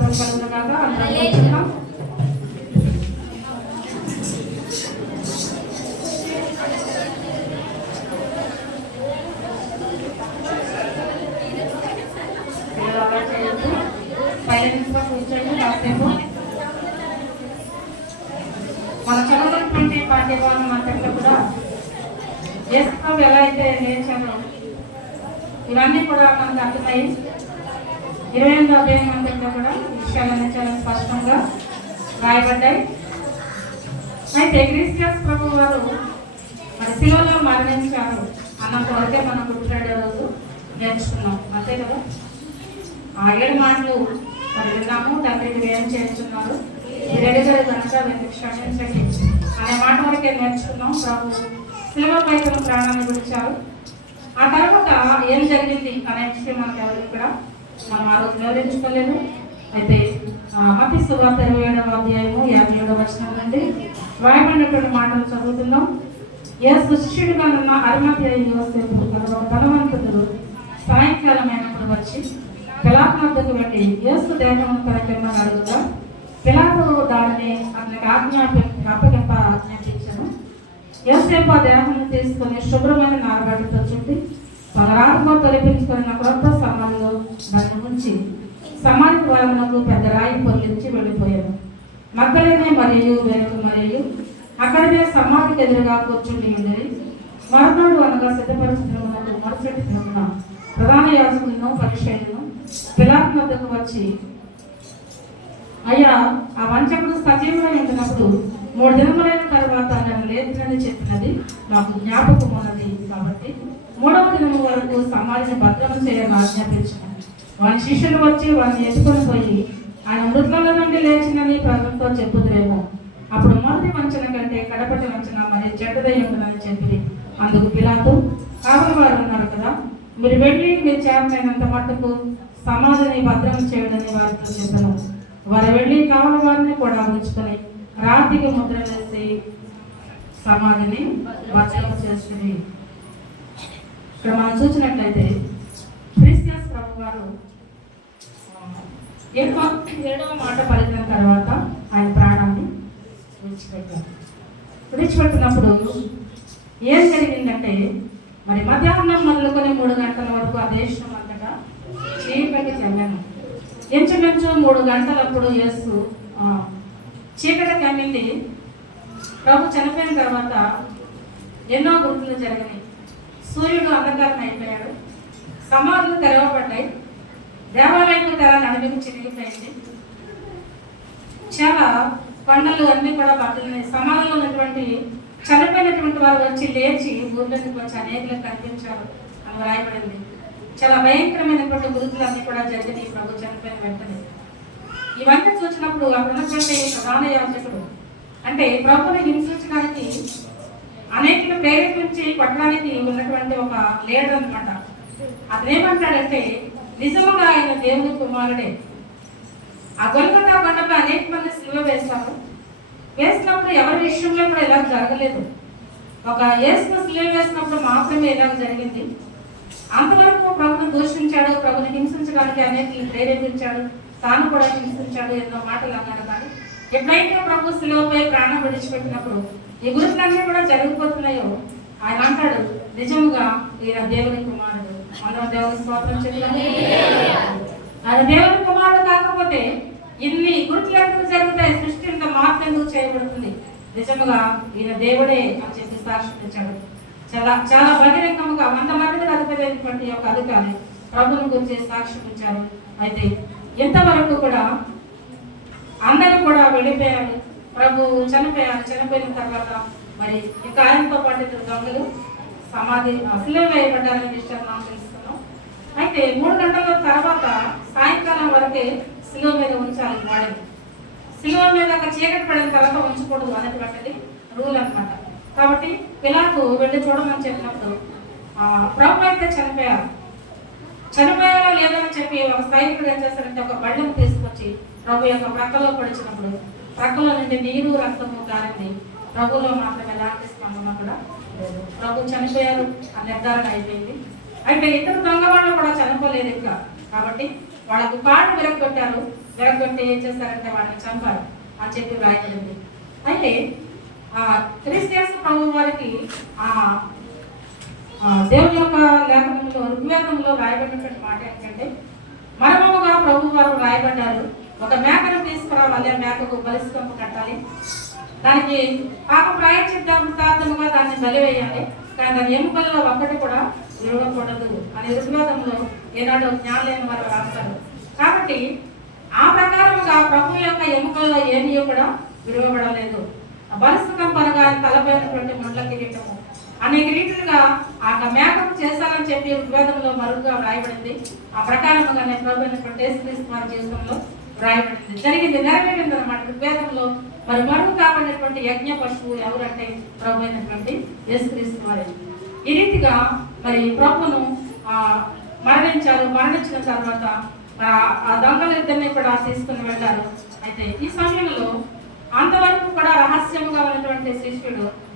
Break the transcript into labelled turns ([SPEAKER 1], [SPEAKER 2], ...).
[SPEAKER 1] కలుగును కాక అందరం కూర్చుందాం. మన చదువుతున్నటువంటి పాఠ్యభాగం అంతట్లో కూడా యేసుప్రభు ఎలా అయితే నేర్చానో ఇవన్నీ కూడా మనకు అర్థమయ్యి ఇరవై ఎనిమిది అధ్యాయం అంతట్లో కూడా విషయాలన్నీ చాలా స్పష్టంగా రాయబడ్డాయి. అయితే క్రిస్టియస్ ప్రభు వారు మరి శిలువలో మరణించారు అన్నంత వరకే మనం గుర్తురాడే రోజు నేర్చుకున్నాం అంతే కదా? ఆ ఏడు మాటలు మరి విన్నాము. తండ్రి మీరు ఏం చేస్తున్నారు? రెడీగా కనుక మీరు క్షమించండి అనే మాట వరకే నేర్చుకున్నాం. ప్రభు శిలువ పైన ప్రాణాన్ని విడిచారు ఆ తర్వాత ఏం జరిగింది అనే విషయం మనకు ఎవరికి ఇక్కడ మనం ఆ రోజు వివరించుకోలేదు అయితే మతి సువార్త ఇరవై ఏడవ అధ్యాయము యాభై ఏడవ వచనం నుండి రాయబడినటువంటి మాటలు చదువుతున్నాం. ఏ శిష్యుడిగా ఉన్న అరుమతి యోసేపు ఒక ధనవంతుడు సాయంకాలం అయినప్పుడు వచ్చి పిలాతు వద్దకు వెళ్ళి యేసు దేహం తనకెమ్మని అడుగుతా పిలాతు దానిని అతనికి ఆజ్ఞాపి అప్పగింప ఆజ్ఞాపించను. యోసేపు ఆ దేహాన్ని తీసుకొని శుభ్రమైన నారబడితో చుట్టి పగరాత్మ తొలిపించుకున్న క్రొత్త దాని దాన్ని ఉంచి సమాధి ద్వారమునకు పెద్ద రాయి పొల్లించి వెళ్ళిపోయాను. మక్కలేనే మరియు వెనుక మరియు అక్కడనే సమాధికి ఎదురుగా కూర్చుండి ఉండేది మరునాడు అనగా సిద్ధపరిచిన మరుసటి దినమున ప్రధాన యాజకులను పరిచయను పిలాత్ వద్దకు వచ్చి అయ్యా ఆ వంచకుడు సజీవులై ఉండినప్పుడు మూడు దినములైన తర్వాత నన్ను లేచినని చెప్పినది నాకు జ్ఞాపకం ఉన్నది కాబట్టి మూడవ దినం వరకు సమాధిని భద్రం చేయాలని ఆజ్ఞాపించాను. వాళ్ళ శిష్యులు వచ్చి వారిని ఎత్తుకొని పోయి ఆయన మృతుల నుండి లేచినని ప్రజలతో చెప్పుదురేమో. అప్పుడు మొదటి వంచన కంటే కడపటి వంచన మరి చెడ్డదయ్యుందని చెప్పి అందుకు పిలాతు కావలి వారు ఉన్నారు కదా మీరు వెళ్ళి మీరు చేరమైనంత మట్టుకు సమాధిని భద్రం చేయడని వారితో చెప్పను. వారు వెళ్ళి కావలి వారిని కూడా ఉంచుకొని రాతికి ముద్ర వేసి సమాధిని భద్రం చేస్తుంది ఇక్కడ మనం చూసినట్లయితే క్రిస్టియన్స్ ప్రభు వారు ఏడవ ఏడవ మాట పలికిన తర్వాత ఆయన ప్రాణాన్ని విడిచిపెట్టారు. విడిచిపెట్టినప్పుడు ఏం జరిగిందంటే మరి మధ్యాహ్నం మొదలుకొని మూడు గంటల వరకు ఆ దేశం అంతటా చీకటి కమ్మాను ఇంచుమించు మూడు గంటలప్పుడు యేసు చీకటి కమ్మింది ప్రభు చనిపోయిన తర్వాత ఎన్నో గుర్తులు జరిగినాయి. సూర్యుడు అంధకారం అయిపోయాడు. సమాధులు తెరవబడ్డాయి. దేవాలయం తెర నడిపించింది చిరిగిపోయింది చాలా కొండలు అన్ని కూడా బట్టలు సమాధులు ఉన్నటువంటి చనిపోయినటువంటి వారు వచ్చి లేచి ఊర్లోకి వచ్చి అనేకలకు కనిపించారు అని రాయబడింది చాలా భయంకరమైనటువంటి గురుతులన్నీ కూడా జరిగినాయి ప్రభు చనిపోయిన వెంటనే. ఇవన్నీ చూసినప్పుడు అక్కడ ఉన్నటువంటి ప్రధాన యాజకుడు అంటే ప్రభుని హింసించడానికి అనేకలు ప్రేరేపించి కొట్టడానికి ఉన్నటువంటి ఒక లీడర్ అనమాట అతనేమంటాడంటే నిజముగా ఆయన దేవుని కుమారుడే. ఆ గొల్గొండ కొండపై అనేక మంది సిలువ వేశారు. వేసినప్పుడు ఎవరి విషయంలో కూడా ఇలా జరగలేదు. ఒక యేసును సిలువ వేసినప్పుడు మాత్రమే ఇలా జరిగింది. అంతవరకు ప్రభుని దూషించాడు ప్రభుని హింసించడానికి అనేక ప్రేరేపించాడు తాను కూడా హింసించాడు ఎన్నో మాటలు అన్నాడు కానీ ఎప్పుడైతే ప్రభు సిలువపై ప్రాణం విడిచిపెట్టినప్పుడు ఈ గురుతులన్నీ కూడా జరిగిపోతున్నాయో ఆయన అంటాడు నిజముగా ఈయన దేవుని కుమారుడు. మనం దేవుని స్తోత్రం చెప్పాలి ఆయన దేవుని కుమారుడు కాకపోతే ఇన్ని గుర్తులు జరుగుతాయి సృష్టి ఇంత మార్పు ఎందుకు చేయబడుతుంది. నిజముగా ఈయన దేవుడే అని చెప్పి సాక్షించాడు చాలా చాలా బహిరంగముగా వంద మందికి అధిపతిటువంటి యొక్క అధికారి ప్రభుని గురించి సాక్షించారు అయితే ఇంతవరకు కూడా అందరూ కూడా వెళ్ళిపోయారు. ప్రభు చనిపోయారు చనిపోయిన తర్వాత మరి ఇంకా ఆయనతో పాటు దొంగలు సమాధి శిలువ వేయబడ్డారని విషయం మనం తెలుసుకున్నాం. అయితే మూడు గంటల తర్వాత సాయంకాలం వరకే శిలువ మీద ఉంచాలి వాడేది. శిలువ మీద ఒక చీకటి పడిన తర్వాత ఉంచకూడదు అనేటువంటిది రూల్ అన్నమాట. కాబట్టి పిలాకు వెళ్ళి చూడమని చెప్పినప్పుడు ప్రభు అయితే చనిపోయారు. చనిపోయారో లేదని చెప్పి ఒక సైనికుడు ఏం చేస్తారంటే ఒక బళ్ళను తీసుకొచ్చి ప్రభు యొక్క ప్రక్కలో పడిచినప్పుడు ప్రక్కలో నుండి నీరు రక్తము కారింది ప్రభులో మాత్రం ఎలాంటి స్పందన కూడా లేదు ప్రభు చనిపోయారు ఆ నిర్ధారణ అయిపోయింది. అయితే ఇద్దరు దొంగ వాళ్ళు కూడా చనిపోలేదు ఇంకా. కాబట్టి వాళ్ళకు పాడు విరగొట్టారు విరగొట్టి ఏం చేస్తారంటే వాళ్ళని చంపారు అని చెప్పి వ్రాయబడింది. అయితే ఆ క్రిస్టియన్స్ ప్రభు వారికి ఆ దేవుని యొక్క లేఖనంలో ఋగ్వేదంలో రాయబడినటువంటి మాట ఏంటంటే మరమముగా ప్రభు వారు రాయబడ్డారు ఒక మేకను తీసుకురావాలి మేకకు బలిస్తంపు కట్టాలి. దానికి పాప ప్రాయచిత్తార్థముగా దాన్ని బలివేయాలి కానీ దాని ఎముకల్లో ఒక్కటి కూడా విరగకూడదు అనే ఋగ్వేదంలో ఏనాడో జ్ఞానలేని వారు రాస్తారు. కాబట్టి ఆ ప్రకారంగా ప్రభు యొక్క ఎముకల్లో ఏమీ కూడా విరవబడలేదు బలిస్తకం పనగా తలపైనటువంటి మండల కిరీటము. అనేక రీతిలుగా ఆ మేకప్ చేశారని చెప్పి ఋగ్వేదంలో మరుగుగా వ్రాయబడింది. ఆ ప్రకారముగానే ప్రభు అయినటువంటి వారి జీవితంలో వ్రాయబడింది జరిగింది నెరవేరింది అనమాట ఋగ్వేదంలో మరి మరుగు కాబడినటువంటి యజ్ఞ పశువు ఎవరంటే ప్రభు అయినటువంటి యేసుక్రీస్తు వారి. ఈ రీతిగా మరి ప్రభును మరణించారు. మరణించిన తర్వాత మరి ఆ- దొంగల ఇద్దరిని కూడా తీసుకుని వెళ్ళారు. అయితే ఈ సమయంలో అంతవరకు కూడా రహస్యంగా ఉన్నటువంటి శిష్యుడు